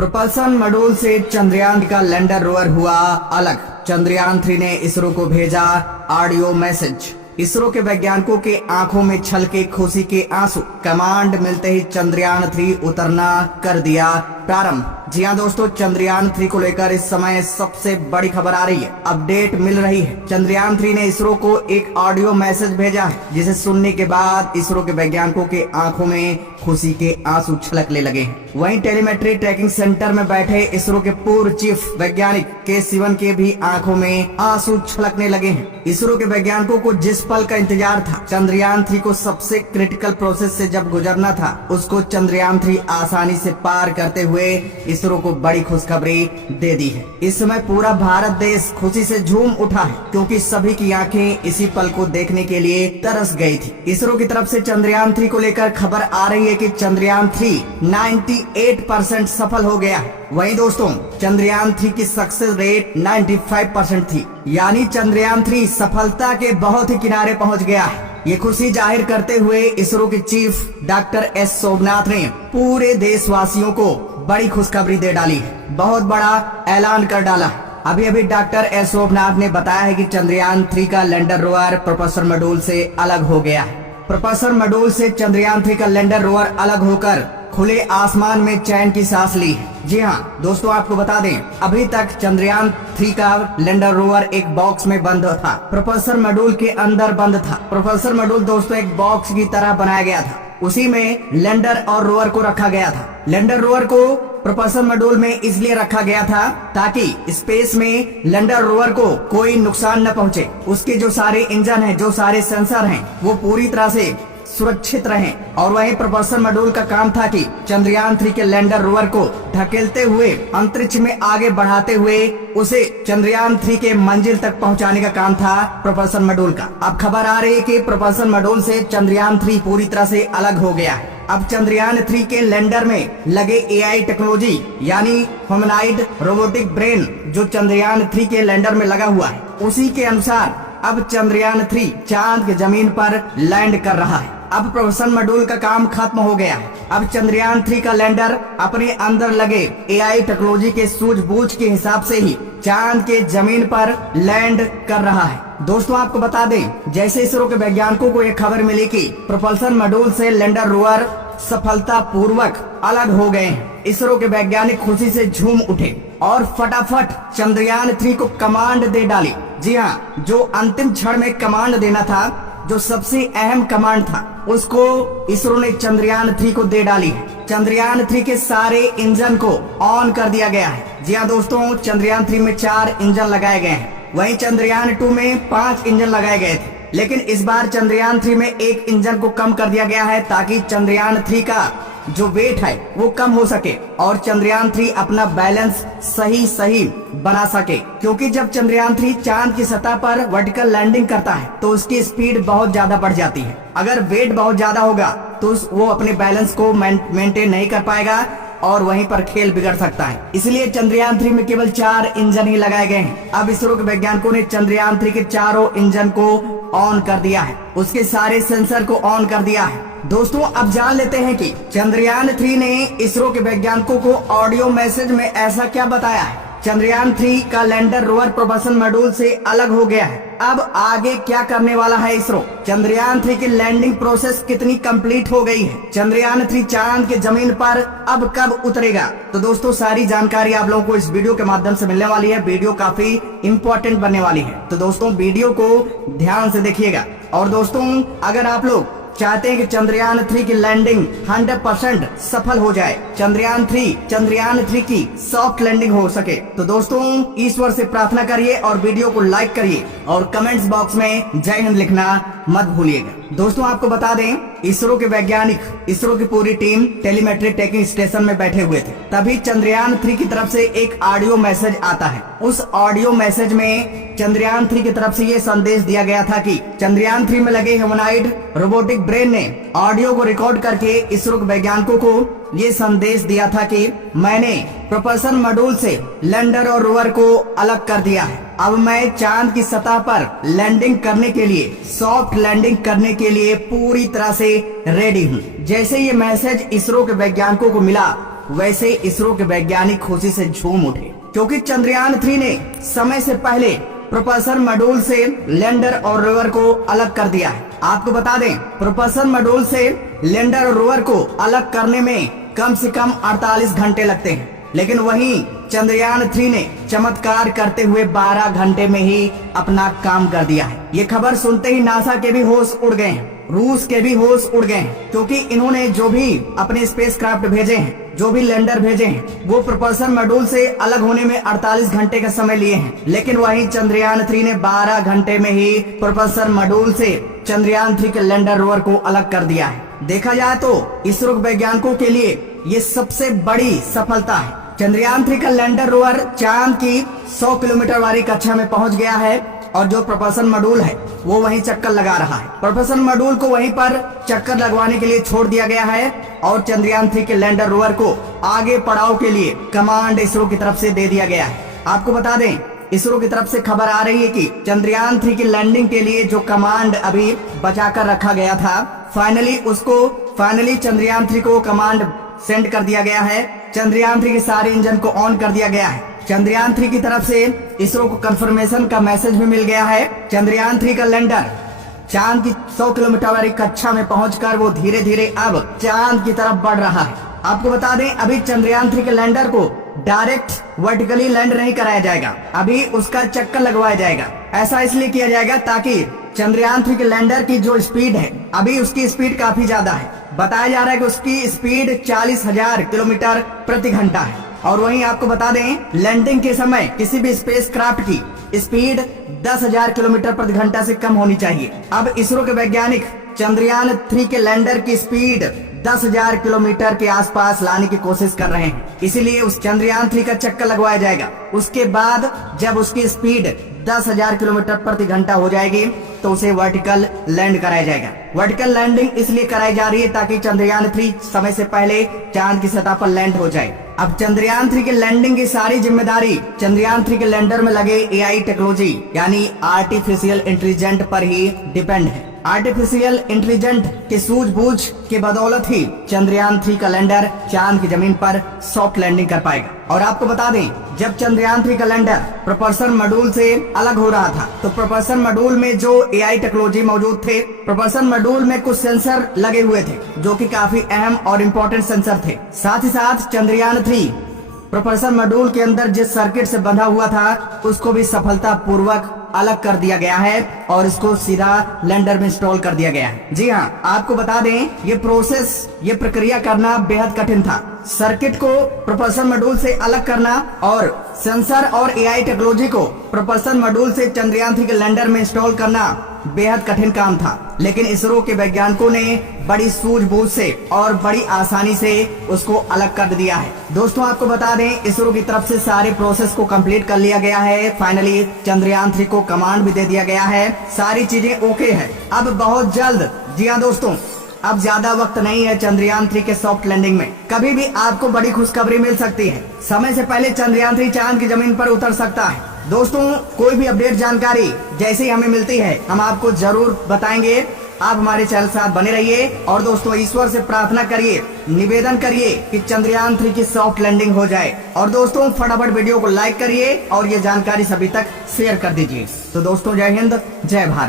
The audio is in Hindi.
प्रोपल्सन मॉड्यूल से चंद्रयान का लैंडर रोवर हुआ अलग। चंद्रयान-3 ने इसरो को भेजा ऑडियो मैसेज। इसरो के वैज्ञानिकों के आंखों में छलके खुशी के आंसू। कमांड मिलते ही चंद्रयान-3 उतरना कर दिया प्रारंभ। जी हां दोस्तों, चंद्रयान-3 को लेकर इस समय सबसे बड़ी खबर आ रही है, अपडेट मिल रही है। चंद्रयान-3 ने इसरो को एक ऑडियो मैसेज भेजा है, जिसे सुनने के बाद इसरो के वैज्ञानिकों के आंखों में खुशी के आंसू छलकने लगे हैं। वहीं टेलीमेट्री ट्रैकिंग सेंटर में बैठे इसरो के पूर्व चीफ वैज्ञानिक के सिवन के भी आंखों में आंसू छलकने लगे हैं। इसरो के वैज्ञानिकों को जिस पल का इंतजार था, चंद्रयान-3 को सबसे क्रिटिकल प्रोसेस से जब गुजरना था, उसको चंद्रयान-3 आसानी से पार करते हुए इसरो को बड़ी खुशखबरी दे दी है। इस समय पूरा भारत देश खुशी से झूम उठा है, क्योंकि सभी की आंखें इसी पल को देखने के लिए तरस गई थी। इसरो की तरफ से चंद्रयान-3 को लेकर खबर आ रही है कि चंद्रयान-3 98% सफल हो गया है। वहीं दोस्तों, चंद्रयान-3 की सक्सेस रेट 95% थी, यानी चंद्रयान-3 सफलता के बहुत ही किनारे पहुंच गया है। ये खुशी जाहिर करते हुए इसरो के चीफ डॉक्टर एस सोमनाथ ने पूरे देशवासियों को बड़ी खुशखबरी दे डाली है, बहुत बड़ा ऐलान कर डाला। अभी डॉक्टर एस सोमनाथ ने बताया है कि चंद्रयान-3 का लैंडर रोवर प्रोपल्सन मॉड्यूल से अलग हो गया है। प्रोपल्सन मॉड्यूल से चंद्रयान-3 का लैंडर रोवर अलग होकर खुले आसमान में चैन की सांस ली है। जी हाँ दोस्तों, आपको बता दें, अभी तक चंद्रयान-3 का लैंडर रोवर एक बॉक्स में बंद था, प्रोपल्सन मॉड्यूल के अंदर बंद था। प्रोपल्सन मॉड्यूल दोस्तों एक बॉक्स की तरह बनाया गया था, उसी में लैंडर और रोवर को रखा गया था। लैंडर रोवर को प्रोपल्सन मॉड्यूल में इसलिए रखा गया था ताकि स्पेस में लैंडर रोवर को कोई नुकसान न पहुंचे। उसके जो सारे इंजन हैं, जो सारे सेंसर हैं, वो पूरी तरह से सुरक्षित रहें। और वहीं प्रोपल्सन मॉड्यूल का काम था कि चंद्रयान-3 के लैंडर रोवर को ढकेलते हुए अंतरिक्ष में आगे बढ़ाते हुए उसे चंद्रयान-3 के मंजिल तक पहुंचाने का काम था प्रोपल्सन मॉड्यूल का। अब खबर आ रही है कि प्रोपल्सन मॉड्यूल से चंद्रयान-3 पूरी तरह से अलग हो गया है। अब चंद्रयान-3 के लैंडर में लगे एआई टेक्नोलॉजी, यानी ह्यूमनॉइड रोबोटिक ब्रेन, जो चंद्रयान-3 के लैंडर में लगा हुआ है, उसी के अनुसार अब चंद्रयान-3 चांद के जमीन पर लैंड कर रहा है। अब प्रोपल्सन मॉड्यूल का काम खत्म हो गया है। अब चंद्रयान-3 का लैंडर अपने अंदर लगे एआई टेक्नोलॉजी के सूझबूझ के हिसाब से ही चांद के जमीन पर लैंड कर रहा है। दोस्तों आपको बता दें, जैसे इसरो के वैज्ञानिकों को यह खबर मिली कि प्रोपल्सन मॉड्यूल से लैंडर रोवर सफलता पूर्वक अलग हो गए हैं, इसरो के वैज्ञानिक खुशी से झूम उठे और फटाफट चंद्रयान-3 को कमांड दे डाली। जी हाँ, जो अंतिम क्षण में कमांड देना था, जो सबसे अहम कमांड था, उसको इसरो ने चंद्रयान-3 को दे डाली है। चंद्रयान-3 के सारे इंजन को ऑन कर दिया गया है। जी हाँ दोस्तों, चंद्रयान-3 में 4 इंजन लगाए गए हैं, वहीं चंद्रयान-2 में 5 इंजन लगाए गए थे। लेकिन इस बार चंद्रयान-3 में एक इंजन को कम कर दिया गया है, ताकि चंद्रयान-3 का जो वेट है वो कम हो सके और चंद्रयान-3 अपना बैलेंस सही बना सके। क्योंकि जब चंद्रयान-3 चांद की सतह पर वर्टिकल लैंडिंग करता है तो उसकी स्पीड बहुत ज्यादा बढ़ जाती है। अगर वेट बहुत ज्यादा होगा तो वो अपने बैलेंस को मेंटेन नहीं कर पाएगा और वहीं पर खेल बिगड़ सकता है। इसलिए चंद्रयान-3 में केवल 4 इंजन ही लगाए गए हैं। अब इसरो के वैज्ञानिकों ने चंद्रयान-3 के चारों इंजन को ऑन कर दिया है, उसके सारे सेंसर को ऑन कर दिया है। दोस्तों अब जान लेते हैं कि चंद्रयान-3 ने इसरो के वैज्ञानिकों को ऑडियो मैसेज में ऐसा क्या बताया है। चंद्रयान-3 का लैंडर रोवर प्रोपल्सन मॉड्यूल से अलग हो गया है। अब आगे क्या करने वाला है इसरो? चंद्रयान-3 की लैंडिंग प्रोसेस कितनी कंप्लीट हो गई है? चंद्रयान-3 चांद के जमीन पर अब कब उतरेगा? तो दोस्तों सारी जानकारी आप लोगों को इस वीडियो के माध्यम से मिलने वाली है। वीडियो काफी इंपॉर्टेंट बनने वाली है, तो दोस्तों वीडियो को ध्यान से देखिएगा। और दोस्तों अगर आप लोग चाहते हैं कि चंद्रयान-3 की लैंडिंग 100% सफल हो जाए, चंद्रयान-3 की सॉफ्ट लैंडिंग हो सके, तो दोस्तों ईश्वर से प्रार्थना करिए और वीडियो को लाइक करिए और कमेंट्स बॉक्स में जय हिंद लिखना मत भूलिएगा। दोस्तों आपको बता दें, इसरो के वैज्ञानिक, इसरो की पूरी टीम टेलीमेट्री ट्रैकिंग स्टेशन में बैठे हुए थे, तभी चंद्रयान-3 की तरफ से एक ऑडियो मैसेज आता है। उस ऑडियो मैसेज में चंद्रयान-3 की तरफ से ये संदेश दिया गया था कि चंद्रयान-3 में लगे ह्यूमनॉइड रोबोटिक ब्रेन ने ऑडियो को रिकॉर्ड करके इसरो के वैज्ञानिकों को ये संदेश दिया था कि मैंने प्रोपल्सन मॉड्यूल से लैंडर और रोवर को अलग कर दिया है। अब मैं चांद की सतह पर लैंडिंग करने के लिए, सॉफ्ट लैंडिंग करने के लिए पूरी तरह से रेडी हूँ। जैसे ये मैसेज इसरो के वैज्ञानिकों को मिला, वैसे इसरो के वैज्ञानिक खुशी से झूम उठे, क्योंकि चंद्रयान 3 ने समय से पहले प्रोपल्सन मॉड्यूल से लैंडर और रोवर को अलग कर दिया है। आपको बता दें, प्रोपल्सन मॉड्यूल से लैंडर और रोवर को अलग करने में कम से कम 48 घंटे लगते हैं, लेकिन वहीं चंद्रयान 3 ने चमत्कार करते हुए 12 घंटे में ही अपना काम कर दिया है। ये खबर सुनते ही नासा के भी होश उड़ गए हैं, रूस के भी होश उड़ गए हैं, क्योंकि इन्होंने जो भी अपने स्पेसक्राफ्ट भेजे हैं, जो भी लैंडर भेजे हैं, वो प्रोपल्सन मॉड्यूल से अलग होने में 48 घंटे का समय लिए हैं, लेकिन वहीं चंद्रयान 3 ने 12 घंटे में ही प्रोपल्सन मॉड्यूल से चंद्रयान 3 के लैंडर रोवर को अलग कर दिया है। देखा जाए तो इसरो वैज्ञानिकों के लिए ये सबसे बड़ी सफलता है। चंद्रयान 3 का लैंडर रोवर चांद की 100 किलोमीटर वाली कक्षा में पहुंच गया है और जो प्रोपल्सन मॉड्यूल है वो वहीं चक्कर लगा रहा है। प्रोपल्सन मॉड्यूल को वहीं पर चक्कर लगवाने के लिए छोड़ दिया गया है और चंद्रयान 3 के लैंडर रोवर को आगे पड़ाव के लिए कमांड इसरो की तरफ से दे दिया गया है। आपको बता दें, इसरो की तरफ से खबर आ रही है कि चंद्रयान 3 की लैंडिंग के लिए जो कमांड अभी बचाकर रखा गया था, फाइनली चंद्रयान 3 को कमांड सेंड कर दिया गया है। चंद्रयान 3 के सारे इंजन को ऑन कर दिया गया है। चंद्रयान 3 की तरफ से इसरो को कंफर्मेशन का मैसेज भी मिल गया है। चंद्रयान 3 का लैंडर चांद की 100 किलोमीटर वाली कक्षा में पहुंचकर वो धीरे धीरे अब चांद की तरफ बढ़ रहा है। आपको बता दें, अभी चंद्रयान 3 के लैंडर को डायरेक्ट वर्टिकली लैंड नहीं कराया जाएगा, अभी उसका चक्कर लगवाया जाएगा। ऐसा इसलिए किया जाएगा ताकि चंद्रयान 3 के लैंडर की जो स्पीड है, अभी उसकी स्पीड काफी ज्यादा है। बताया जा रहा है कि उसकी स्पीड 40,000 किलोमीटर प्रति घंटा है। और वहीं आपको बता दें, लैंडिंग के समय किसी भी स्पेसक्राफ्ट की स्पीड 10,000 किलोमीटर प्रति घंटा से कम होनी चाहिए। अब इसरो के वैज्ञानिक चंद्रयान 3 के लैंडर की स्पीड 10,000 किलोमीटर के आसपास लाने की कोशिश कर रहे हैं, इसीलिए उस चंद्रयान 3 का चक्कर लगवाया जाएगा। उसके बाद जब उसकी स्पीड 10,000 किलोमीटर प्रति घंटा हो जाएगी तो उसे वर्टिकल लैंड कराया जाएगा। वर्टिकल लैंडिंग इसलिए कराई जा रही है ताकि चंद्रयान 3 समय से पहले चांद की सतह पर लैंड हो जाए। अब चंद्रयान 3 के लैंडिंग की सारी जिम्मेदारी चंद्रयान 3 के लैंडर में लगे AI टेक्नोलॉजी यानी आर्टिफिशियल इंटेलिजेंट पर ही डिपेंड है। आर्टिफिशियल इंटेलिजेंट के सूझबूझ के बदौलत ही चंद्रयान 3 का लैंडर चांद की जमीन पर सॉफ्ट लैंडिंग कर पाएगा। और आपको बता दें, जब चंद्रयान 3 का लैंडर प्रोपल्सन मॉड्यूल से अलग हो रहा था तो प्रोपल्सन मॉड्यूल में जो AI टेक्नोलॉजी मौजूद थे, प्रोपल्सन मॉड्यूल में कुछ सेंसर लगे हुए थे जो कि काफी अहम और इम्पोर्टेंट सेंसर थे। साथ ही साथ चंद्रयान 3 प्रोपल्सन मॉड्यूल के अंदर जिस सर्किट से बंधा हुआ था उसको भी सफलता पूर्वक अलग कर दिया गया है और इसको सीधा लैंडर में इंस्टॉल कर दिया गया है। जी हाँ, आपको बता दें, ये प्रक्रिया करना बेहद कठिन था। सर्किट को प्रोपल्सन मॉड्यूल से अलग करना और सेंसर और AI टेक्नोलॉजी को प्रोपल्सन मॉड्यूल से चंद्रयान 3 के लैंडर में इंस्टॉल करना बेहद कठिन काम था, लेकिन इसरो के वैज्ञानिकों ने बड़ी सूझबूझ से और बड़ी आसानी से उसको अलग कर दिया है। दोस्तों, आपको बता दें, इसरो की तरफ से सारे प्रोसेस को कंप्लीट कर लिया गया है। फाइनली चंद्रयान 3 को कमांड भी दे दिया गया है, सारी चीजें ओके है। अब बहुत जल्द, जी हाँ दोस्तों, अब ज्यादा वक्त नहीं है चंद्रयान 3 के सॉफ्ट लैंडिंग में। कभी भी आपको बड़ी खुशखबरी मिल सकती है, समय से पहले चंद्रयान 3 चांद की जमीन पर उतर सकता है। दोस्तों, कोई भी अपडेट जानकारी जैसे ही हमें मिलती है हम आपको जरूर बताएंगे। आप हमारे चैनल के साथ बने रहिए और दोस्तों, ईश्वर से प्रार्थना करिए, निवेदन करिए कि चंद्रयान 3 की सॉफ्ट लैंडिंग हो जाए। और दोस्तों, फटाफट वीडियो को लाइक करिए और ये जानकारी सभी तक शेयर कर दीजिए। तो दोस्तों, जय हिंद, जय भारत।